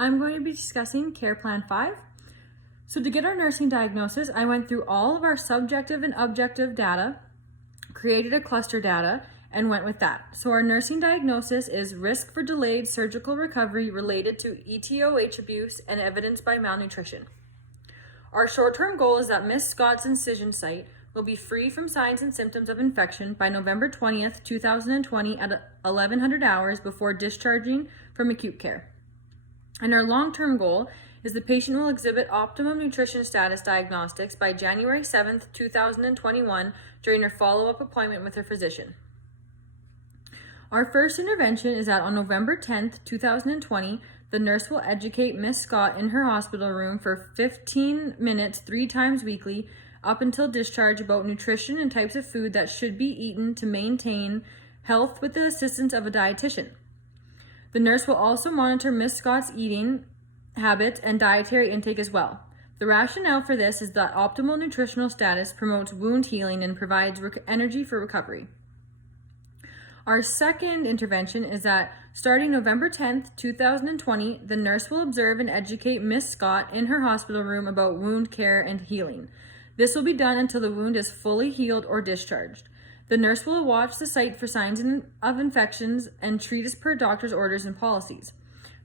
I'm going to be discussing Care Plan 5. So to get our nursing diagnosis, I went through all of our subjective and objective data, created a cluster data, and went with that. So our nursing diagnosis is risk for delayed surgical recovery related to ETOH abuse and evidenced by malnutrition. Our short-term goal is that Miss Scott's incision site will be free from signs and symptoms of infection by November 20th, 2020 at 1100 hours before discharging from acute care. And our long-term goal is the patient will exhibit optimum nutrition status diagnostics by January 7th, 2021 during her follow-up appointment with her physician. Our first intervention is that on November 10th, 2020, the nurse will educate Miss Scott in her hospital room for 15 minutes 3 times weekly up until discharge about nutrition and types of food that should be eaten to maintain health with the assistance of a dietitian. The nurse will also monitor Miss Scott's eating habits and dietary intake as well. The rationale for this is that optimal nutritional status promotes wound healing and provides energy for recovery. Our second intervention is that starting November 10th, 2020, the nurse will observe and educate Miss Scott in her hospital room about wound care and healing. This will be done until the wound is fully healed or discharged. The nurse will watch the site for signs of infections and treat as per doctor's orders and policies.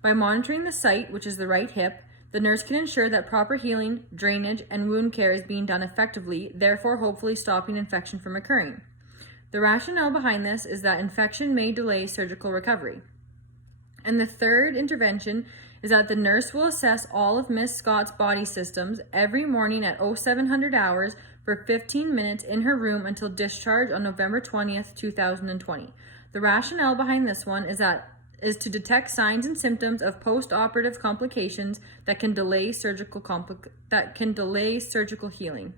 By monitoring the site, which is the right hip, the nurse can ensure that proper healing, drainage, and wound care is being done effectively, therefore hopefully stopping infection from occurring. The rationale behind this is that infection may delay surgical recovery. And the third intervention is that the nurse will assess all of Miss Scott's body systems every morning at 0700 hours for 15 minutes in her room until discharge on November 20th, 2020. The rationale behind this one is to detect signs and symptoms of post-operative complications that can delay surgical healing.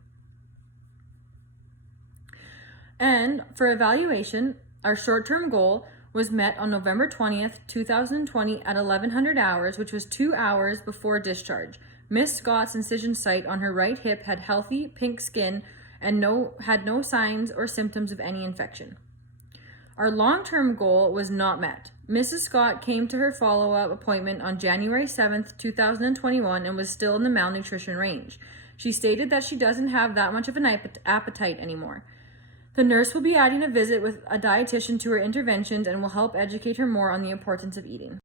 And for evaluation, our short-term goal was met on November 20th, 2020 at 1100 hours, which was 2 hours before discharge. Miss Scott's incision site on her right hip had healthy pink skin and had no signs or symptoms of any infection. Our long-term goal was not met. Mrs. Scott came to her follow-up appointment on January 7th, 2021 and was still in the malnutrition range. She stated that she doesn't have that much of an appetite anymore. The nurse will be adding a visit with a dietitian to her interventions and will help educate her more on the importance of eating.